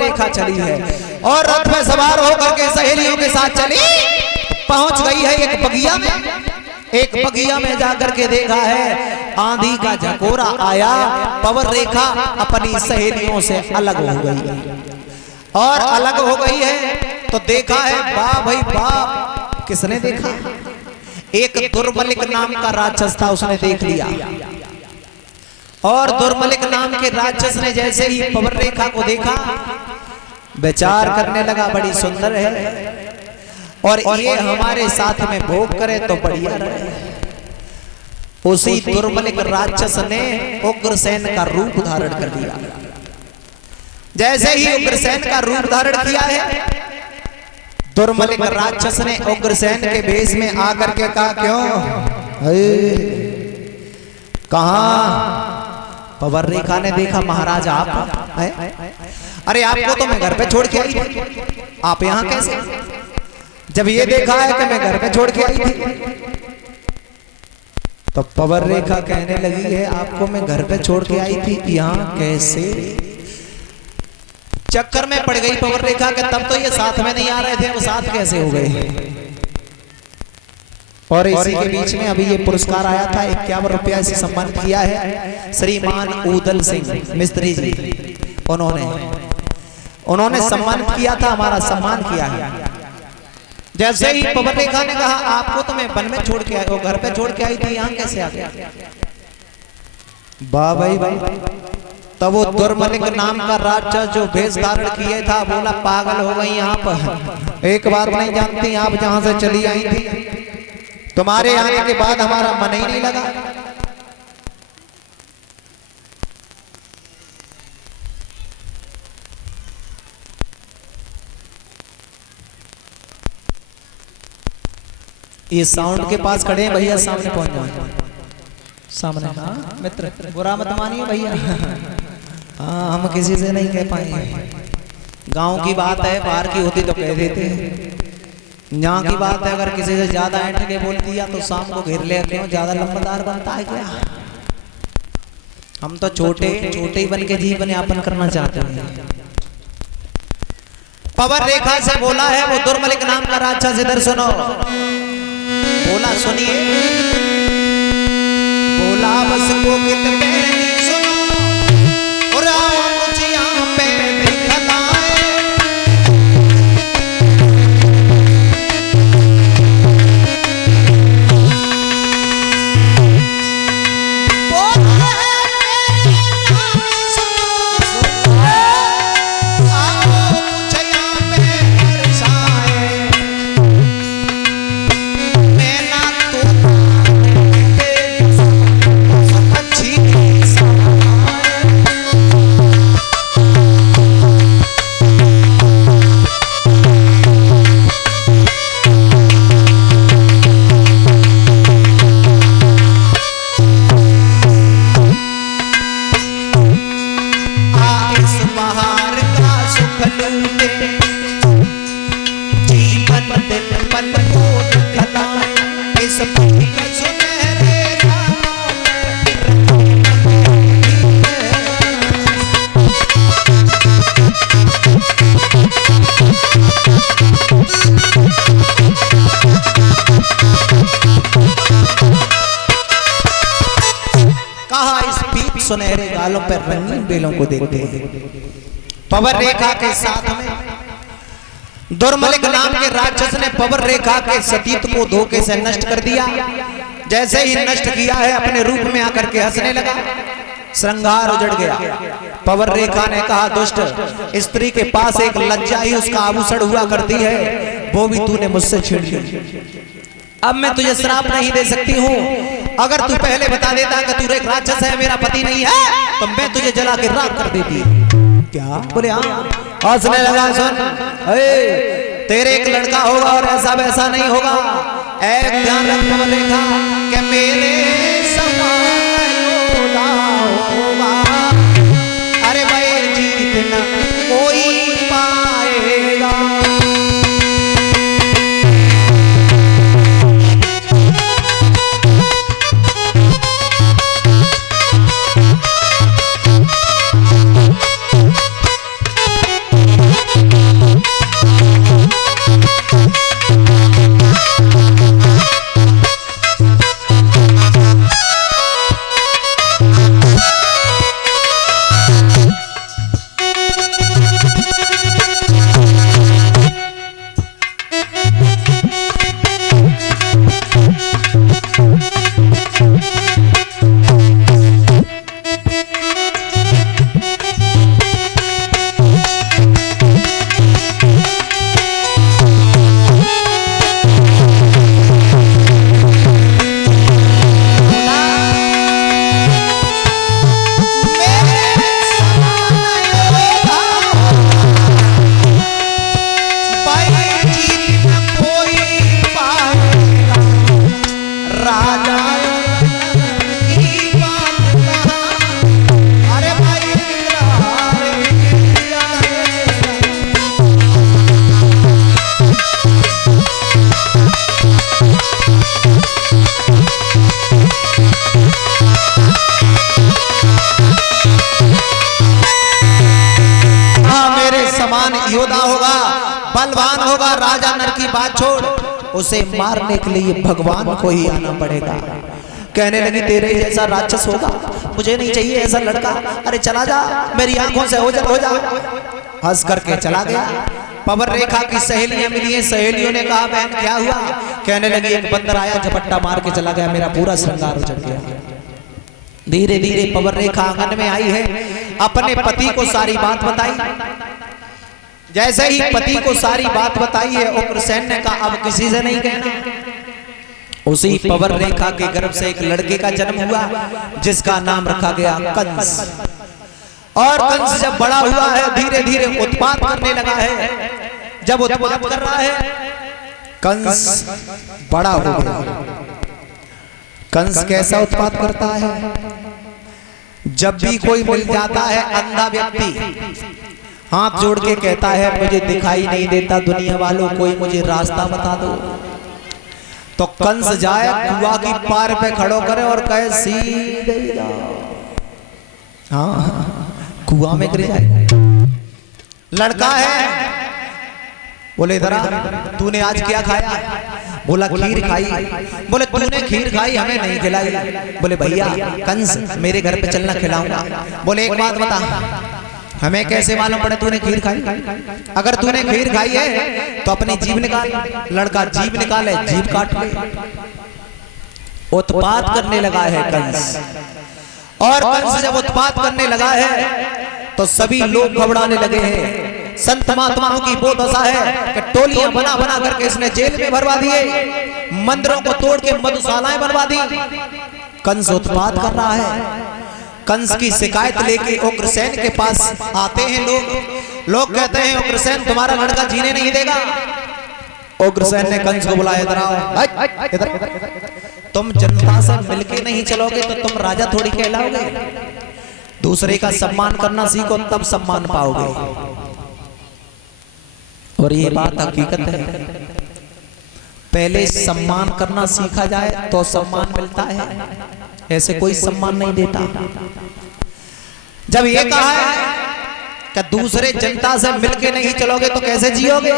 रेखा चली है और रथ में सवार होकर के सहेलियों के साथ चली, पहुंच गई है एक बगिया में। एक बगिया में जाकर के देखा है आंधी का झकोरा आया, पवन रेखा अपनी सहेलियों से अलग हो गई और अलग हो गई है तो देखा है वाह भाई वाह, किसने देखा? एक दुर्मलिक नाम का राक्षस था, उसने देख लिया और दुर्मलिक नाम के राक्षस ने जैसे ही पवन रेखा को देखा विचार करने लगा बड़ी सुंदर है और ये हमारे साथ में भोग करे तो बढ़िया रहे। उसी दुर्मलिक राक्षस ने उग्रसेन का रूप धारण कर लिया। जैसे ही उग्रसेन का रूप धारण किया है, दुर्मलिक राक्षस ने उग्रसेन के भेष में आकर के कहा, क्यों कहां? पवन रेखा ने देखा महाराज आप है? अरे आपको तो मैं घर पे छोड़ के आई थी, आप यहाँ कैसे? जब ये देखा है कि मैं घर पे छोड़ के आई थी तो पवन रेखा कहने लगी है आपको मैं घर पे छोड़ के आई थी, यहाँ कैसे? चक्कर में पड़ गई पवन रेखा के, तब तो ये साथ में नहीं आ रहे थे, वो साथ कैसे हो गए? और इसी के बीच में अभी ये पुरस्कार आया था, 51 रुपया से सम्मानित किया है श्रीमान उदल सिंह मिस्त्री जी, उन्होंने सम्मानित किया था, हमारा सम्मान किया है। जैसे ही पवन रेखा ने कहा आपको तो मैं वन में छोड़ के आई, घर पे छोड़ के आई थी, यहाँ कैसे आ गया? वाह भाई भाई। तब वो दुर्मलिक नाम का राक्षस जो भेष धारण किए था बोला पागल हो गई यहाँ पर, एक बात नहीं जानती आप जहां से चली आई थी, तुम्हारे आने के बाद हमारा मन ही नहीं लगा। ये साउंड के पास खड़े हैं भैया, सामने पहुंच जाओ, सामने। हाँ मित्र बुरा मत मानिए भैया, हाँ हम किसी से नहीं कह पाएंगे, गांव की बात है, बाहर की होती तो कह देते हैं, यहाँ की बात है अगर किसी से ज्यादा ऐंठ के बोल दिया तो शाम को घेर लेते हो, ज्यादा लंबादार बनता है क्या? हम तो छोटे छोटे ही बन के जीवन यापन करना चाहते हैं। पवन रेखा से बोला है वो दुर्मलिक नाम का राक्षस, इधर सुनो, बोला सुनिए, बोला बस को कितने सुनो और मुझे यहाँ पे सुनहरे गालों पर रंगीन बेलों को देखते हैं। पवन रेखा के साथ में दुर्मलिक नाम के राक्षस ने पवन रेखा के सतीत्व को धोखे से नष्ट कर दिया। जैसे ही नष्ट किया है अपने रूप में आकर के हंसने लगा, श्रृंगार उजड़ गया। पवन रेखा ने कहा दुष्ट स्त्री के पास एक लज्जा ही उसका आभूषण हुआ करती है, वो भी तूने मुझसे छीन ली। अब मैं तुझे श्राप नहीं दे सकती हूँ, अगर तू पहले बता देता कि तू एक राक्षस है मेरा पति नहीं है तो मैं तुझे जला के राख कर देती। क्या बोले? हाँ हंसने लगा। सुन तेरे एक लड़का होगा और ऐसा वैसा नहीं होगा, एक ध्यान रख पवन रेखा कि मेरे होगा। अरे भाई जीत न कोई पाएगा। बात छोड़, उसे मारने के लिए भगवान को ही आना पड़ेगा। कहने लगी तेरे जैसा राक्षस होगा, मुझे नहीं चाहिए ऐसा लड़का, अरे चला जा, मेरी आंखों से ओझल हो जा। हंस करके चला गया। पवर रेखा की सहेलियां मिली, सहेलियों ने कहा बहन क्या हुआ? कहने लगी एक बंदर आया, झपट्टा मार के चला गया, मेरा पूरा श्रृंगार उजड़ गया। धीरे धीरे पवर रेखा आंगन में आई है, अपने पति को सारी बात बताई। जैसे ही पति को सारी बात बताई है, उग्रसेन ने कहा अब किसी से नहीं कहना। उसी पवर रेखा के गर्भ से एक लड़के का जन्म हुआ, जिसका नाम रखा गया कंस। और कंस जब बड़ा हुआ है, धीरे धीरे उत्पात करने लगा है। जब उत्पात कर रहा है, कंस बड़ा हो गया। कंस कैसा उत्पात करता है? जब भी कोई मिल जाता है अंधा व्यक्ति, हाथ जोड़ के कहता है मुझे दिखाई नहीं देता दुनिया वालों, कोई मुझे रास्ता बता दो। तो कंस जाए कुआं की पार पे खड़ो करे और कहे सीधे जाओ। हाँ, कुआं में गिर जाए। लड़का है, बोले इधर आ, तूने आज क्या खाया? बोला खीर खाई। बोले तूने खीर खाई, हमें नहीं खिलाई। बोले भैया कंस मेरे घर पे चलना, खिलाऊंगा। बोले एक बात बता, हमें कैसे मालूम पड़े तूने खीर खाई? अगर तूने खीर खाई है तो अपनी जीभ निकाल। लड़का जीभ निकाले, जीभ काट ले। उत्पात करने लगा है कंस। और कंस जब उत्पात करने लगा है तो सभी लोग घबराने लगे हैं। संत महात्माओं की वो दशा है कि टोलियां बना बना करके इसने जेल में भरवा दिए, मंदिरों को तोड़ के मधुशालाएं बनवा दी। कंस उत्पात कर रहा है। कंस की शिकायत लेके उग्रसेन के पास आते हैं लोग कहते हैं उग्रसेन तुम्हारा लड़का जीने नहीं देगा। उग्रसेन ने कंस को बुलाया, इधर आओ, इधर। तुम जनता से मिलके नहीं चलोगे तो तुम राजा थोड़ी कहलाओगे। दूसरे का सम्मान करना सीखो, तब सम्मान पाओगे। और ये बात हकीकत है, पहले सम्मान करना सीखा जाए तो सम्मान मिलता है, ऐसे कोई सम्मान नहीं देता। जब ये कहा है कि दूसरे जनता से मिलके नहीं चलोगे तो कैसे जियोगे?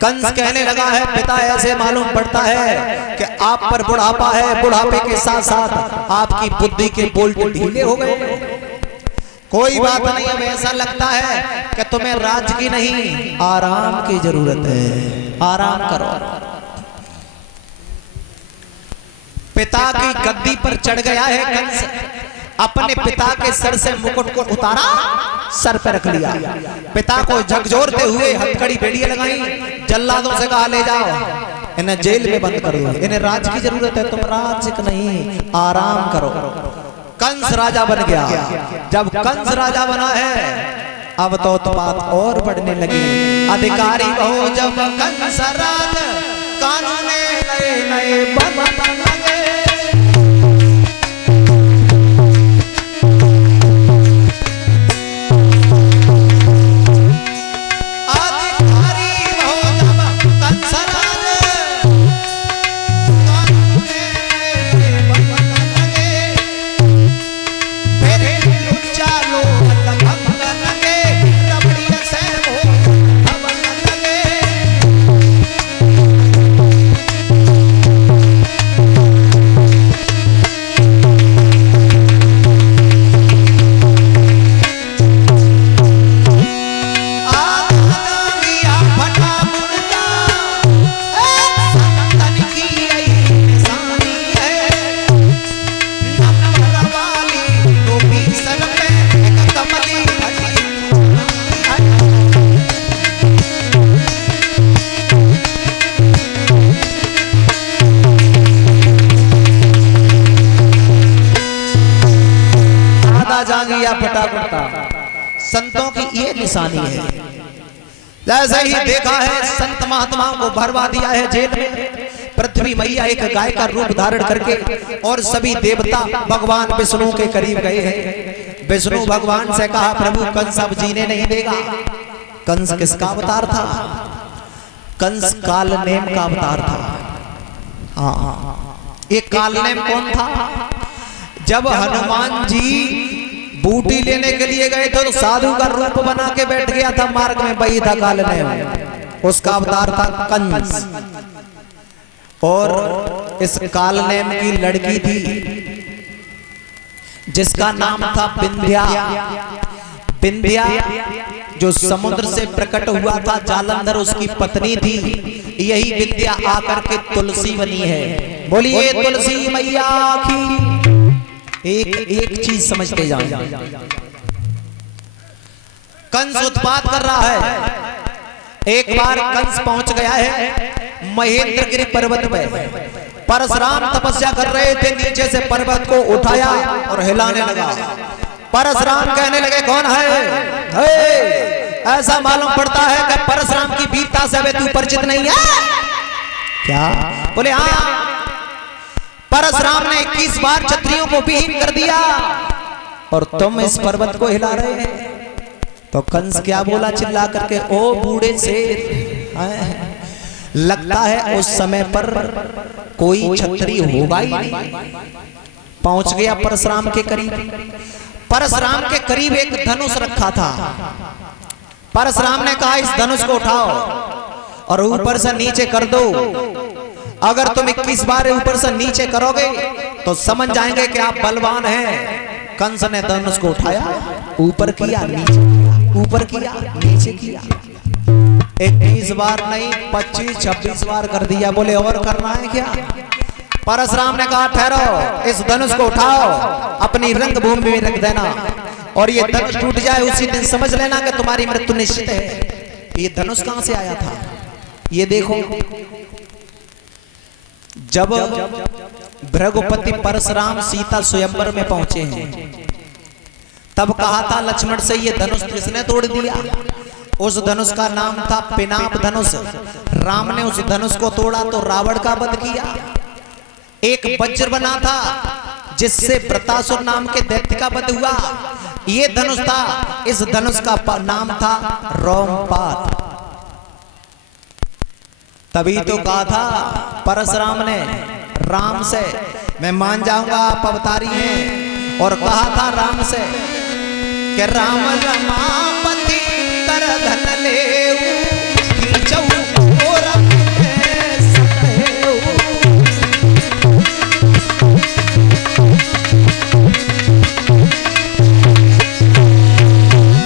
कंस कहने लगा है पिता ऐसे मालूम पड़ता है कि आप पर बुढ़ापा है, बुढ़ापे के साथ साथ आपकी बुद्धि के बोल्ट ढीले हो गए। कोई बात नहीं, अब ऐसा लगता है कि तुम्हें राज की नहीं आराम की जरूरत है, आराम करो। पिता की गद्दी पर चढ़ गया है कंस, अपने पिता के सर से मुकुट को उतारा, सर पर रख लिया। पिता को झकझोरते हुए हथकड़ी बेड़ियां लगाई, जल्लादों से कहा ले जाओ, इन्हें जेल में बंद कर दो, इन्हें राज की जरूरत है, तुम राज नहीं आराम करो। कंस राजा बन गया। जब कंस राजा बना है, अब तो उत्पात और बढ़ने लगी। अधिकारी हो जब कंस राज, कानून नए नए बनने लगे। संतों की ये निशानी है। जैसे ही देखा है संत महात्माओं को भरवा दिया है जेल में। पृथ्वी मैया एक गाय का रूप धारण करके और सभी देवता भगवान विष्णु के करीब गए हैं। विष्णु भगवान से कहा प्रभु कंस अब जीने नहीं देगा। कंस किसका अवतार था? कंस कालनेम का अवतार था। हाँ, ये कालनेम कौन था? जब हनुमान जी बूटी लेने के लिए गए थे तो साधु का रूप बना के बैठ गया था मार्ग में, वही था कालनेम। उसका अवतार था कंस। और इस कालनेम की लड़की थी जिसका नाम था विंध्या। विंध्या जो समुद्र से प्रकट हुआ था, जालंधर उसकी पत्नी थी। यही विंध्या आकर के तुलसी बनी है। बोलिए तुलसी मैया की। एक चीज समझते जाओ, कंस उत्पात कर रहा है। एक बार कंस पहुंच गया है महेंद्रगिरी पर्वत पे। परशुराम तपस्या कर रहे थे, नीचे से पर्वत को उठाया और हिलाने लगा। परशुराम कहने लगे कौन है? ऐसा मालूम पड़ता है कि परशुराम की वीरता से वे तू परिचित नहीं है क्या? बोले हाँ। परशुराम ने 21 बार क्षत्रियों को विहीन कर दिया और तुम इस पर्वत को हिला रहे हैं। तो कंस क्या बोला चिल्ला करके, ओ बूढ़े शेर, लगता है उस समय पर कोई क्षत्रिय होगा ही नहीं। पहुंच गया परशुराम के करीब। परशुराम के करीब एक धनुष रखा था। परशुराम ने कहा इस धनुष को उठाओ और ऊपर से नीचे कर दो। अगर तुम 21 बार ऊपर से नीचे करोगे तो समझ जाएंगे कि आप बलवान हैं। कंस ने धनुष को उठाया, ऊपर किया, नीचे किया, ऊपर किया, नीचे किया। 21 बार नहीं 25-26 बार कर दिया। बोले और करना है क्या? परशुराम ने कहा ठहरो, इस धनुष को उठाओ, अपनी रंग भूमि में रख देना और ये धनुष टूट जाए उसी दिन समझ लेना कि तुम्हारी मृत्यु निश्चित है। ये धनुष कहां से आया था? ये देखो, जब भृगुपति परशुराम सीता स्वयंवर में पहुंचे हैं तब कहा था लक्ष्मण से ये धनुष किसने तोड़ दिया? उस धनुष का नाम था पिनाक धनुष। राम ने उस धनुष को तोड़ा तो रावण का वध किया। एक वज्र बना था जिससे वृतासुर नाम के दैत्य का वध हुआ। ये धनुष था, इस धनुष का नाम था रोमपाद। तभी तो कहा था परशुराम ने राम से, मैं मान जाऊंगा आप अवतारी हैं। और कहा था राम से कि राम रमापति कर धन लेऊ, खींचऊ और सहेऊ।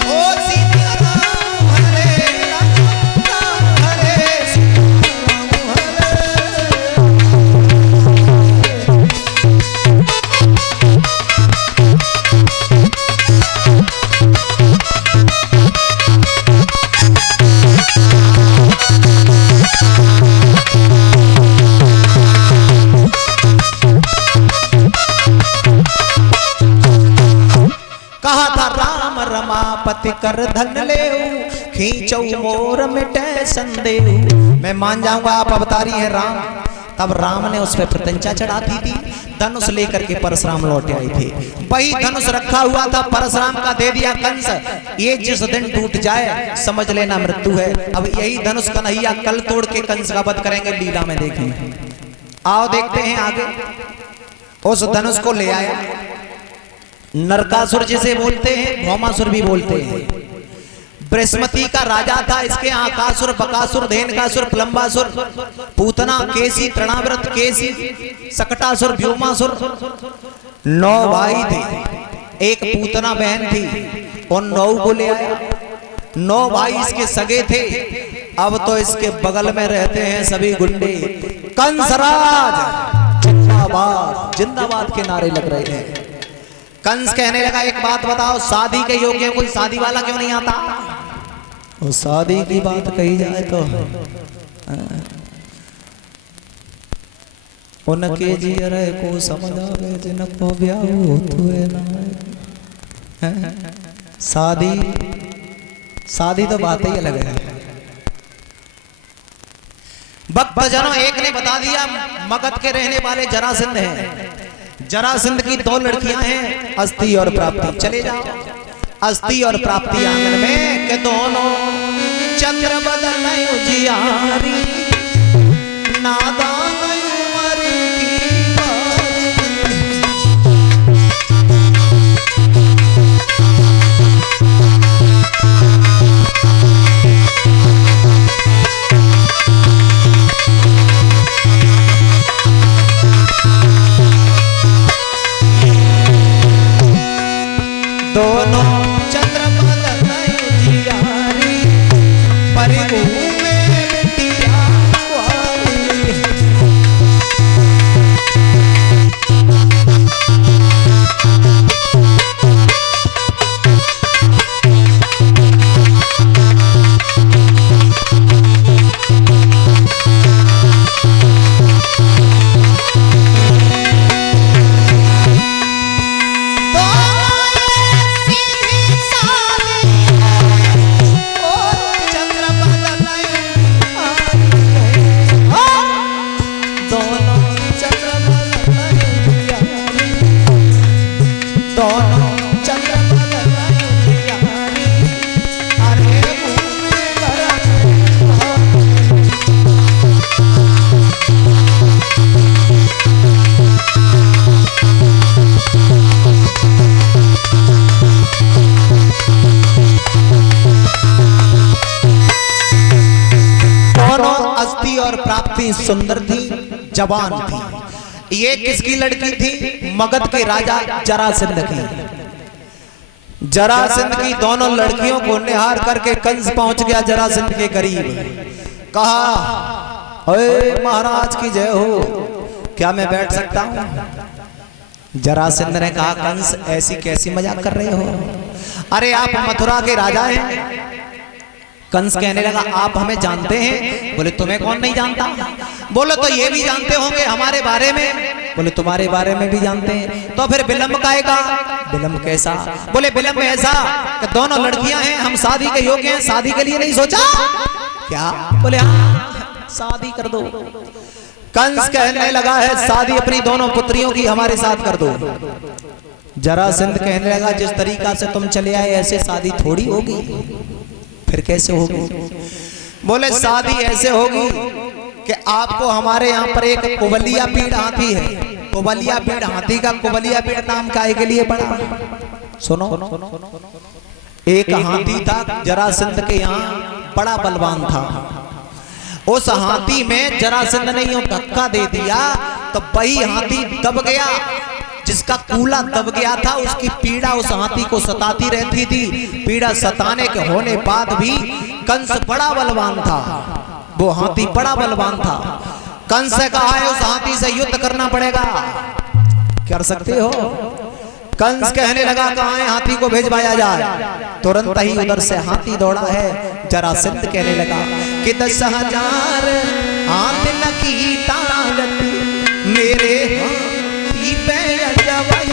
ओ सीताराम हरे राम हरे सीताराम कहा था राम रमापति कर धन लेऊ, खींचऊ मोर मिटे संदेहू। मैं मान जाऊंगा आप अवतारी हैं राम। तब राम ने उस पर प्रत्यंचा चढ़ाती थी। धनुष लेकर के परशुराम लौटे आए थे। वही धनुष रखा हुआ था परशुराम का, दे दिया कंस। ये जिस दिन टूट जाए समझ लेना मृत्यु है। अब यही धनुष कन्हैया कल तोड़ के कंस का वध करेंगे, लीला में देखेंगे। आओ देखते हैं आगे। उस धनुष को ले आया। नरकासुर जिसे बोलते हैं, भौमासुर भी बोलते हैं। बृहस्पति का राजा था। इसके आकासुर, बकासुर, धेनकासुर, प्लम्बासुर, पूतना, केसी, तृणाव्रत, केसी, सकटासुर, व्योमासुर, 9 भाई थे। एक पूतना बहन थी। उन 9 को ले आया। 9 भाई इसके सगे थे। अब तो इसके बगल में रहते हैं सभी गुंडे। कंसराज जिंदाबाद, जिंदाबाद के नारे लग रहे हैं। कंस कहने लगा एक बात बताओ, शादी के योग्य कोई शादी वाला क्यों नहीं आता? और शादी की बात कही जाए तो उनके जियरे को समझ आवे जिनको ब्याह होते ना। शादी तो बात ही अलग है। भक्तजनों, एक ने बता दिया मगध के रहने वाले जरासंध हैं। जरासंध की 2 लड़कियां हैं, अस्ति और प्राप्ति। चले जाओ अस्ति और प्राप्ति आंगन में के दोनों चंद्र बदन उजियारी, नादान उमर की बात। थी, सुंदर थी, जवान थी। ये किसकी लड़की थी? मगध के राजा जरासंध की। जरासंध की दोनों लड़कियों को निहार करके कंस पहुंच गया जरासंध के करीब। कहा, ओए महाराज की जय हो, क्या मैं बैठ सकता हूं? जरासंध ने कहा, कंस ऐसी कैसी मजाक कर रहे हो? अरे आप मथुरा के राजा हैं। कंस कहने लगा, आप हमें जानते हैं? बोले, तुम्हें कौन नहीं जानता? बोले, तो ये भी जानते होंगे हमारे बारे में? बोले, तुम्हारे बारे में भी जानते हैं। तो फिर विलंब काहेगा? विलंब कैसा? बोले, विलंब ऐसा कि दोनों लड़कियां हैं, हम शादी के योग्य हैं, शादी के लिए नहीं सोचा क्या? बोले, हाँ, शादी कर दो। कंस कहने लगा है, शादी अपनी दोनों पुत्रियों की हमारे साथ कर दो। जरासंध कहने लगा, जिस तरीका से तुम चले आए ऐसे शादी थोड़ी होगी। फिर कैसे होगी? बोले, शादी ऐसे होगी कि आपको हमारे यहाँ पर एक कुबलिया पीड़ हाथी है। कुबलिया पीड़ हाथी का कुबलिया पीड़ नाम काहे के लिए पड़ा? सुनो, एक हाथी था जरासंध के यहाँ, बड़ा बलवान था। उस हाथी में जरासंध ने यूं धक्का दे दिया तो वही हाथी दब गया। जिसका कूला दब गया था, उसकी पीड़ा उस हाथी को सताती रहती थी। पीड़ा सताने के होने बाद भी कंस बड़ा बलवान था, वो हाथी बड़ा बलवान था। कंस से कहा है, उस हाथी से युद्ध करना पड़ेगा, कर सकते हो? कंस कहने लगा, कहाँ है? हाथी को भेजवाया जाए। तुरंत ही उधर से हाथी दौड़ा है। जरासंध कहने लगा कि 10,000 हाथ न की ताकत मेरे हाथी पे जवाई।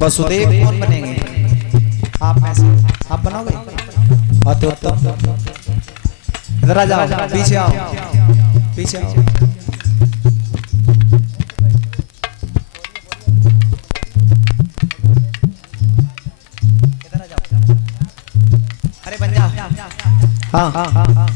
वसुदेव कौन बनेंगे? आप में से आप बनोगे? अति उत्तम। इधर आ जाओ, पीछे आओ, पीछे आओ। इधर आ जाओ, अरे बन जाओ। हाँ हाँ हाँ,